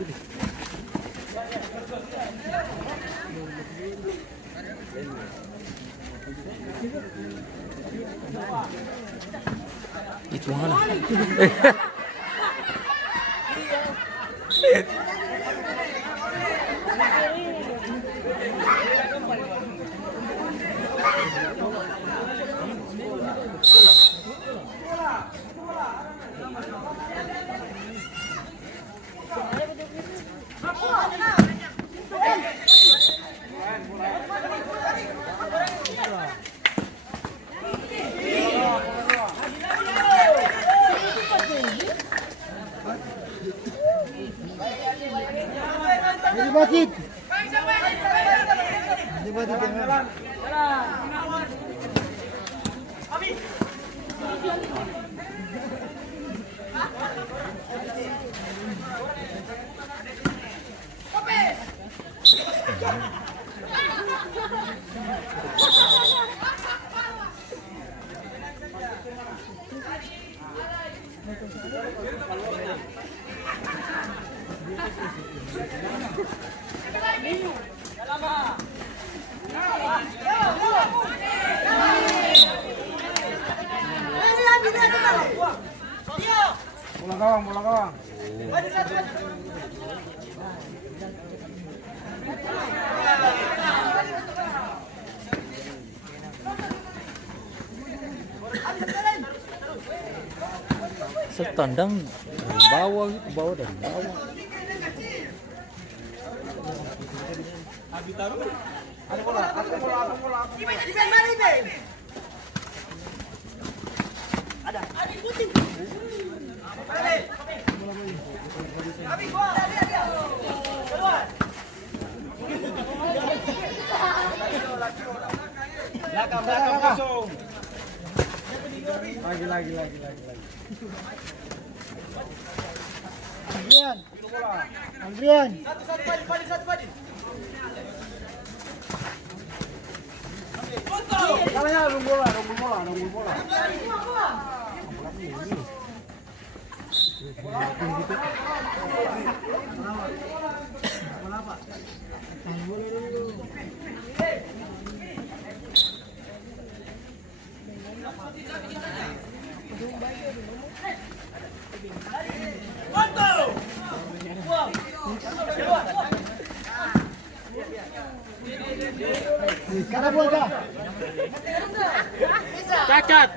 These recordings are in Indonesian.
Itu mana? Dibatit. Dibatit dengan. Bola gawang. Setandang dari bawah gitu, bawah dari bawah. Ada bola. Ada. Belakang kosong. Lagi. Andrian. Satu padi. Kalahnya nunggu bola. Kada bola. Cacat.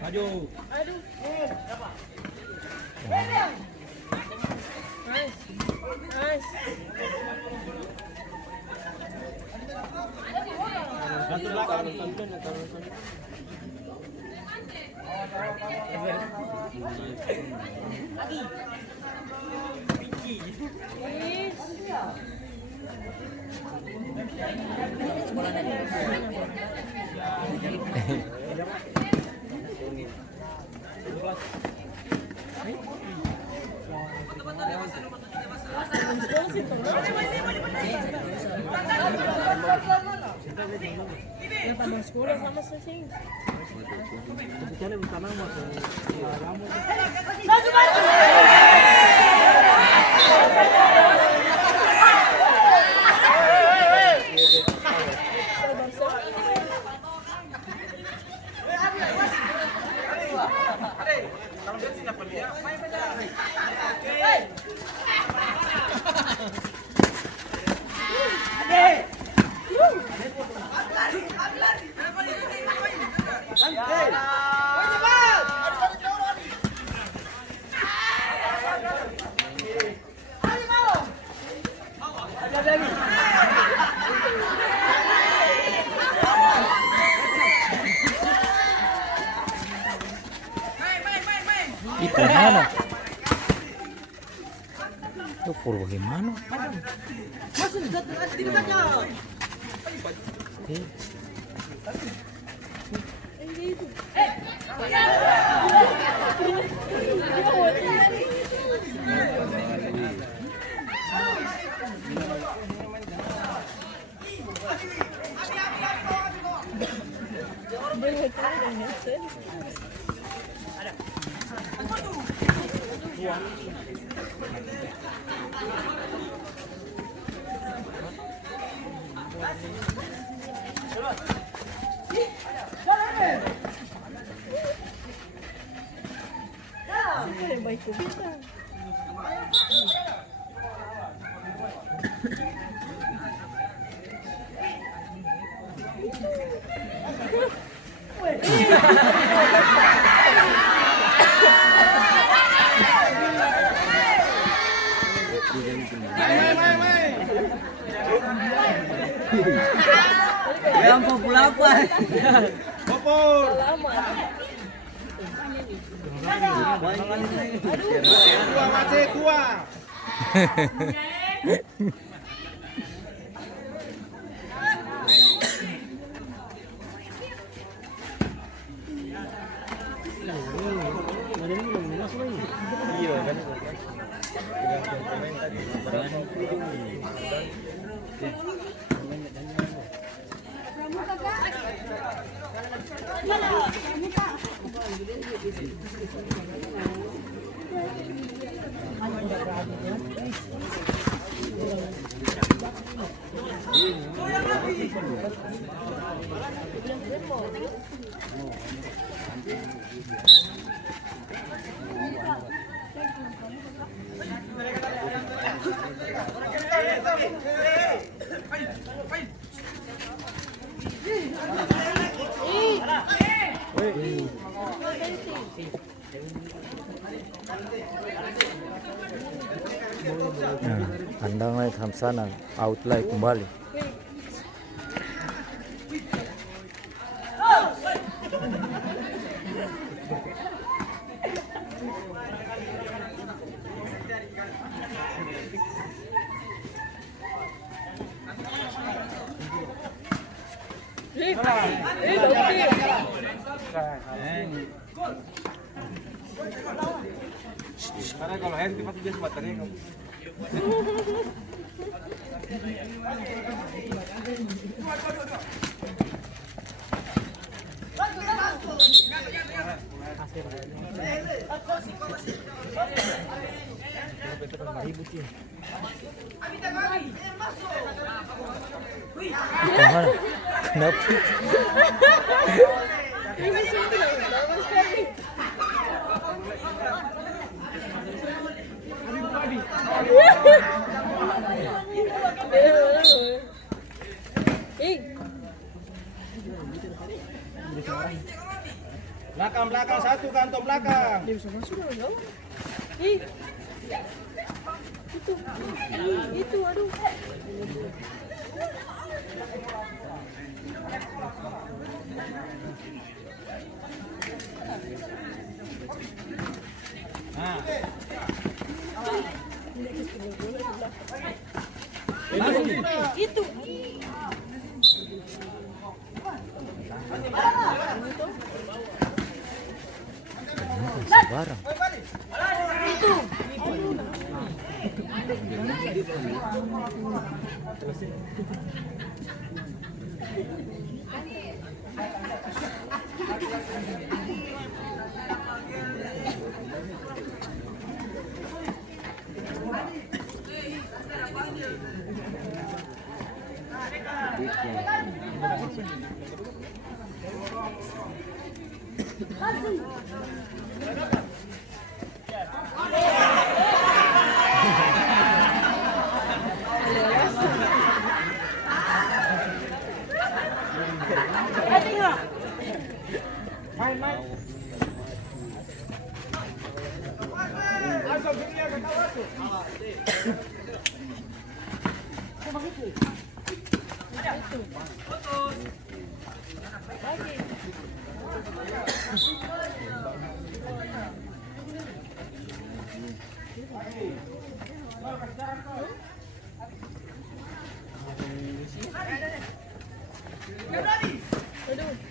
Maju. Satu belakang. Ya tambah sekolah sama sih. Itu mana? Itu pur bagaimana? Eh, Baik ko bisa. Yang populapa. Popor. Kuah masih kuah. Nah, andang naik sana, outline kembali. Karena kalau hand tiba dia baterainya. Itu mana? Kenapa? Ini sudah lama sekali. Belakang satu kantong belakang. Dia bisa masuk dong. Ih. Itu aduh. Nah. Itu. Sebarang. Itu.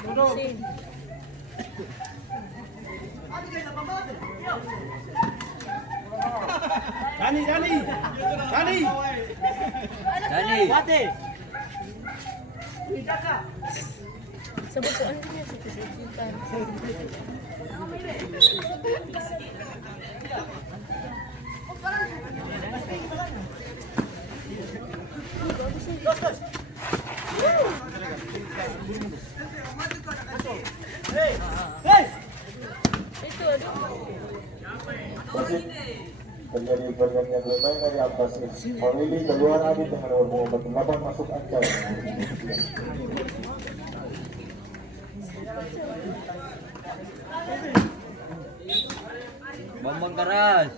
Aduh, sin. Dani. Sebutan dia sekitar. Itu aduh. Terjadi pergantian pemain dari atas. Mawili keluar Adi dengan nomor 48 masuk Ancar. Bambang keras.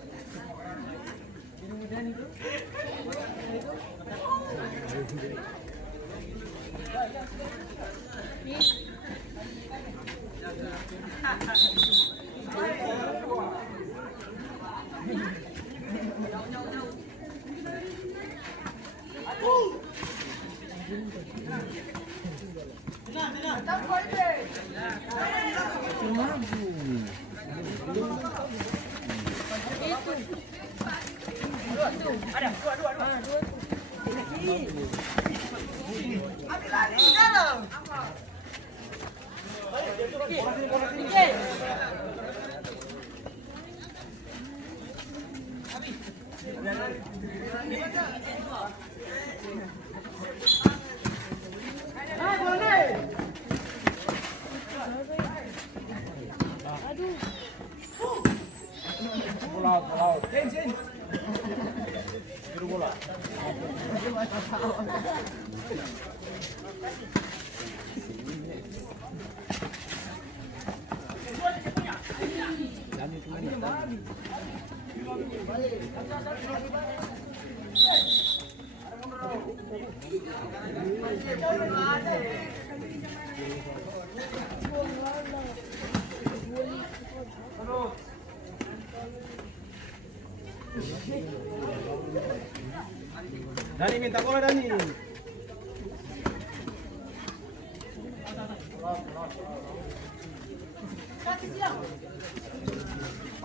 Dani minta bola Dani.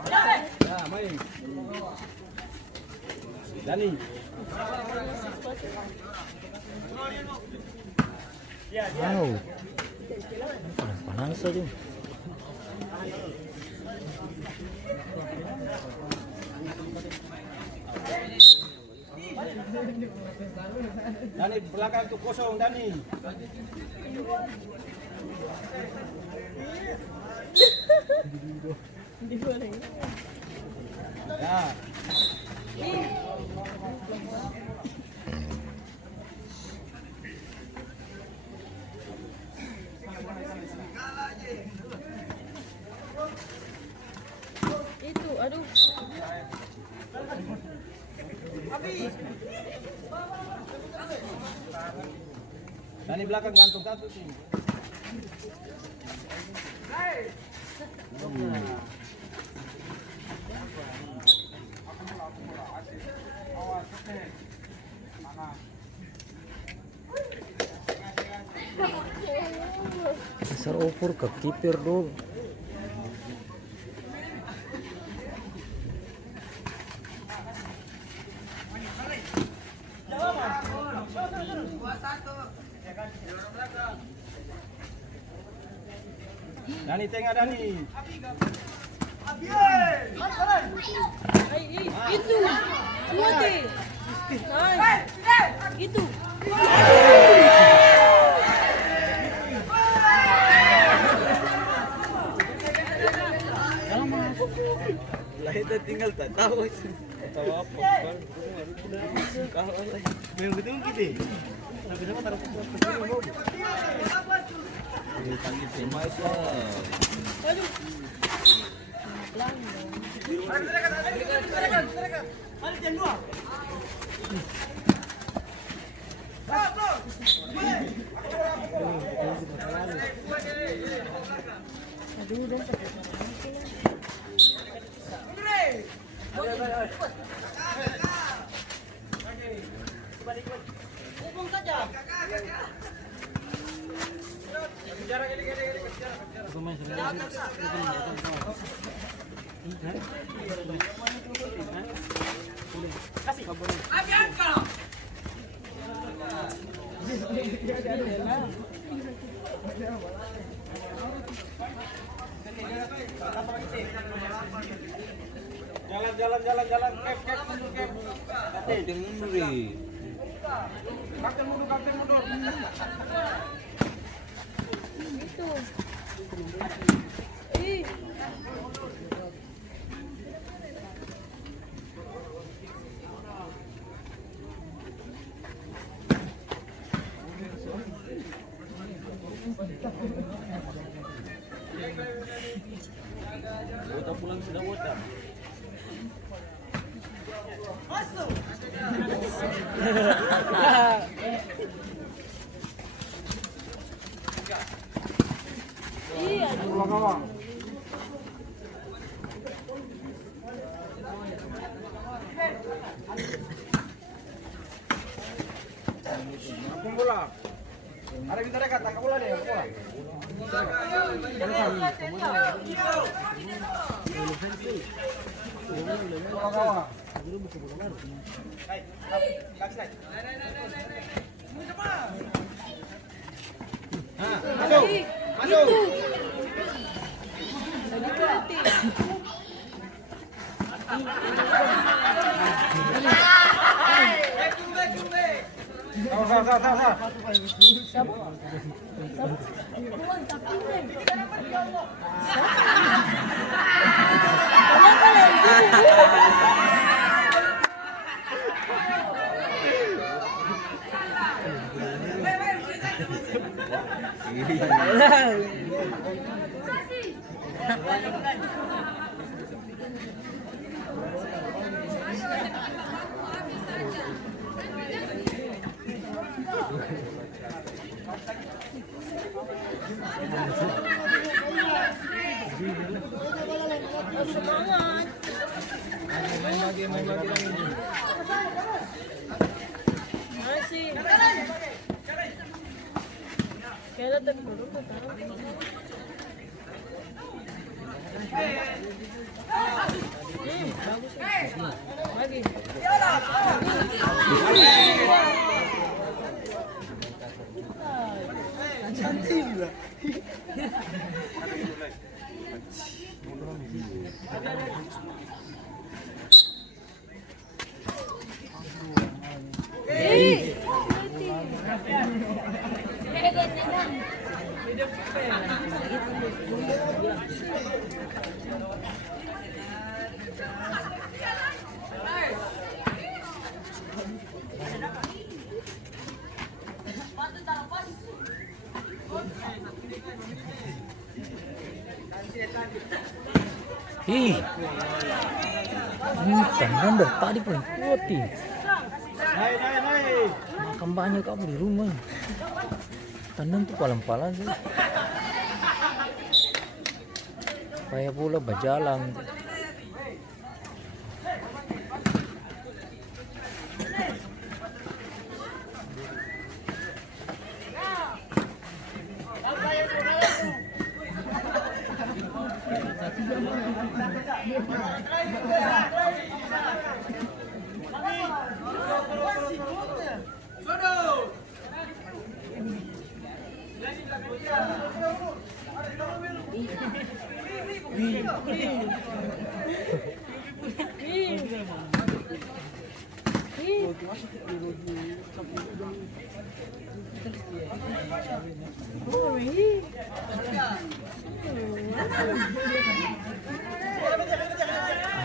Ya, main. Dani. Wow. Panas aja. Dani belakang tuh kosong Dani. Ya. Itu aduh. Dani belakang gantung satu sih. Besar opor ke kiper dong. Dani tengah Dani. Ay, itu. Suwate. Ay. Itu. Lahir dan tinggal tak tahu. Tahu apa? Kalau memang betul gitu. Tapi kenapa taruh foto? Ini tangis semua itu. Aduh. Lang dong. Aduh, dong. Jalan. Kep mundur kep. Kapten mundur deh. Kapten mundur. Itu. Ih. Kita pulang sudah botak. Iya. Kawan. Aku bola. Ada kita dekat, tak bola deh, bola. Bola kawan. Hai, kaki naik. Masuk. Masuk. Lagi berhenti. Sah. Semangat. Main lagi. Masih. Kaya tagpulong ko ta. Bagus. Lagi. Ih, ini tandang dari tadi paling kuat nih. Naik. Makan banyak apa di rumah. Tandang tuh palang-palang sih. Kayak pula berjalan.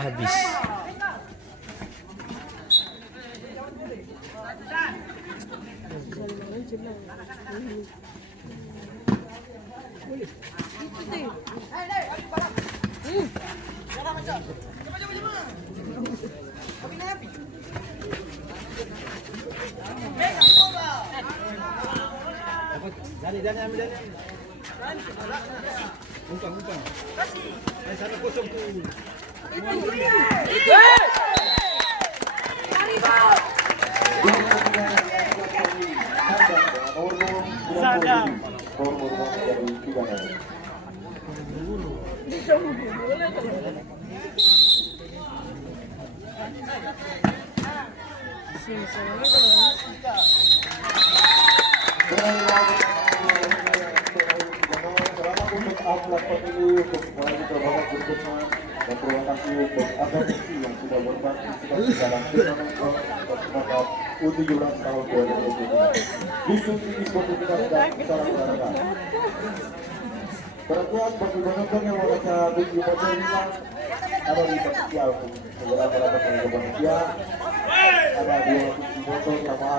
Habis. Dani ambil Dani. Bukan. Satu kosong tu. Sadam. Selamat untuk atlet pemilu untuk mulai di babak berikutnya dan terima kasih untuk akademisi yang sudah berpartisipasi dalam turnamen Golf U17 tahun 2023. Diskusi sportivitas dan salam olahraga. Perhatian bagi penonton yang membaca video material ada di panitia untuk segera mendapatkan kebahagiaan. Ada 2 kunci motor yang